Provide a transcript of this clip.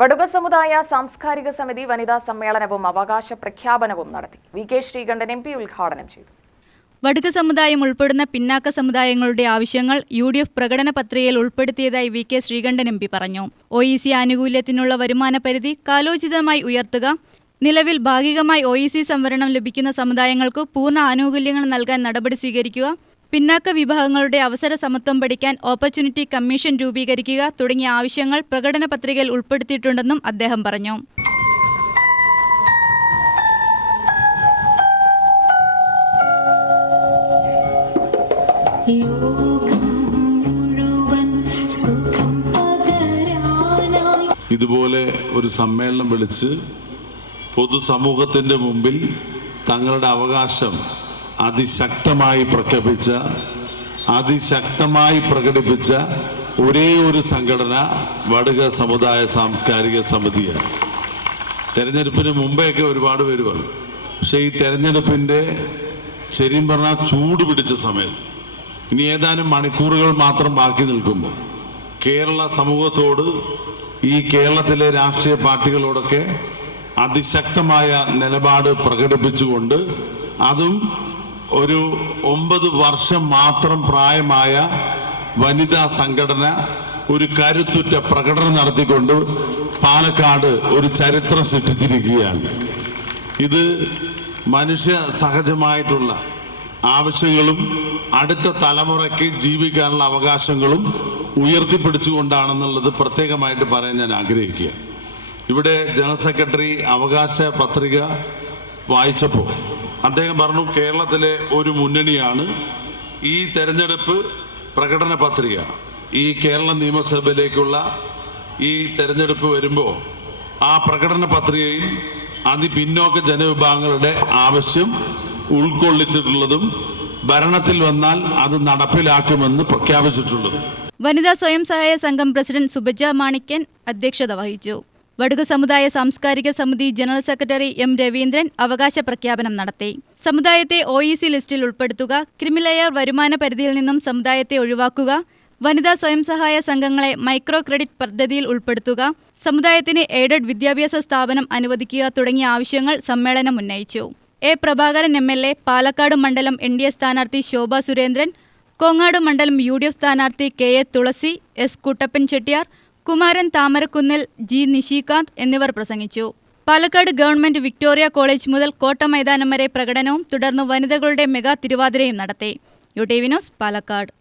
വടുക സമുദായ സാംസ്കാരിക സമിതി വനിതാ സമ്മേളനവും അവകാശ പ്രഖ്യാപനവും നടത്തി. വി.കെ. ശ്രീകണ്ഠൻ എം.പി. ഉദ്ഘാടനം ചെയ്തു. വടുക സമുദായം ഉൾപ്പെടുന്ന പിന്നാക്ക സമുദായങ്ങളുടെ ആവശ്യങ്ങൾ UDF പ്രകടന പത്രികയിൽ ഉൾപ്പെടുത്തിയതായി വി.കെ. ശ്രീകണ്ഠൻ എം.പി. പറഞ്ഞു. OEC ആനുകൂല്യത്തിനുള്ള വരുമാന പരിധി കാലോചിതമായി ഉയർത്തുക, നിലവിൽ ഭാഗികമായി OEC സംവരണം ലഭിക്കുന്ന സമുദായങ്ങൾക്ക് പൂർണ്ണ ആനുകൂല്യങ്ങൾ നൽകാൻ നടപടി സ്വീകരിക്കുക, പിന്നാക്ക വിഭാഗങ്ങളുടെ അവസര സമത്വം പഠിക്കാൻ ഓപ്പർച്യൂണിറ്റി കമ്മീഷൻ രൂപീകരിക്കുക തുടങ്ങിയ ആവശ്യങ്ങൾ പ്രകടന പത്രികയിൽ ഉൾപ്പെടുത്തിയിട്ടുണ്ടെന്നും അദ്ദേഹം പറഞ്ഞു. ഇതുപോലെ ഒരു സമ്മേളനം വിളിച്ച് പൊതുസമൂഹത്തിൻ്റെ മുമ്പിൽ തങ്ങളുടെ അവകാശം അതിശക്തമായി പ്രകടിപ്പിച്ച ഒരേ ഒരു സംഘടന വടുക സമുദായ സാംസ്കാരിക സമിതിയാണ്. തെരഞ്ഞെടുപ്പിന് മുമ്പെയൊക്കെ ഒരുപാട് പേര് പറഞ്ഞു. പക്ഷേ ഈ തെരഞ്ഞെടുപ്പിൻ്റെ ശരിയും പറഞ്ഞാൽ ചൂട് പിടിച്ച സമയത്ത് ഇനി ഏതാനും മണിക്കൂറുകൾ മാത്രം ബാക്കി നിൽക്കുമ്പോൾ കേരള സമൂഹത്തോട്, ഈ കേരളത്തിലെ രാഷ്ട്രീയ പാർട്ടികളോടൊക്കെ അതിശക്തമായ നിലപാട് പ്രകടിപ്പിച്ചുകൊണ്ട്, അതും ഒരു 9 വർഷം മാത്രം പ്രായമായ വനിതാ സംഘടന ഒരു കരുത്തുറ്റ പ്രകടനം നടത്തിക്കൊണ്ട് പാലക്കാട് ഒരു ചരിത്രം സൃഷ്ടിച്ചിരിക്കുകയാണ്. ഇത് മനുഷ്യ സഹജമായിട്ടുള്ള ആവശ്യങ്ങളും അടുത്ത തലമുറയ്ക്ക് ജീവിക്കാനുള്ള അവകാശങ്ങളും ഉയർത്തിപ്പിടിച്ചുകൊണ്ടാണെന്നുള്ളത് പ്രത്യേകമായിട്ട് പറയാൻ ഞാൻ ആഗ്രഹിക്കുക. ഇവിടെ ജനറൽ സെക്രട്ടറി അവകാശ പത്രിക വായിച്ചപ്പോൾ അദ്ദേഹം പറഞ്ഞു, കേരളത്തിലെ ഒരു മുന്നണിയാണ് ഈ തെരഞ്ഞെടുപ്പ് പ്രകടന പത്രിക. ഈ കേരള നിയമസഭയിലേക്കുള്ള ഈ തെരഞ്ഞെടുപ്പ് വരുമ്പോൾ ആ പ്രകടന പത്രികയിൽ അതിപിന്നോക്ക ജനവിഭാഗങ്ങളുടെ ആവശ്യം ഉൾക്കൊള്ളിച്ചിട്ടുള്ളതും ഭരണത്തിൽ വന്നാൽ അത് നടപ്പിലാക്കുമെന്ന് പ്രഖ്യാപിച്ചിട്ടുള്ളതും. വനിതാ സ്വയം സഹായ സംഘം പ്രസിഡന്റ് സുബജ മാണിക്കൻ അധ്യക്ഷത വഹിച്ചു. വടുക സമുദായ സാംസ്കാരിക സമിതി ജനറൽ സെക്രട്ടറി M. രവീന്ദ്രൻ അവകാശ പ്രഖ്യാപനം നടത്തി. സമുദായത്തെ OEC ലിസ്റ്റിൽ ഉൾപ്പെടുത്തുക, ക്രിമിലെയർ വരുമാന പരിധിയിൽ നിന്നും സമുദായത്തെ ഒഴിവാക്കുക, വനിതാ സ്വയം സഹായ സംഘങ്ങളെ മൈക്രോ ക്രെഡിറ്റ് പദ്ധതിയിൽ ഉൾപ്പെടുത്തുക, സമുദായത്തിന് എയ്ഡഡ് വിദ്യാഭ്യാസ സ്ഥാപനം അനുവദിക്കുക തുടങ്ങിയ ആവശ്യങ്ങൾ സമ്മേളനം ഉന്നയിച്ചു. A. പ്രഭാകരൻ MLA, പാലക്കാട് മണ്ഡലം NDA സ്ഥാനാർത്ഥി ശോഭ സുരേന്ദ്രൻ, കോങ്ങാട് മണ്ഡലം UDF സ്ഥാനാർത്ഥി KA തുളസി, S. കുട്ടപ്പൻ ചെട്ടിയാർ, കുമാരൻ താമരക്കുന്നിൽ, G. നിഷികാന്ത് എന്നിവർ പ്രസംഗിച്ചു. പാലക്കാട് ഗവൺമെന്റ് വിക്ടോറിയ കോളേജ് മുതൽ കോട്ട മൈതാനം വരെ പ്രകടനവും തുടർന്ന് വനിതകളുടെ മെഗാ തിരുവാതിരയും നടത്തി. UTV news, Palakkad.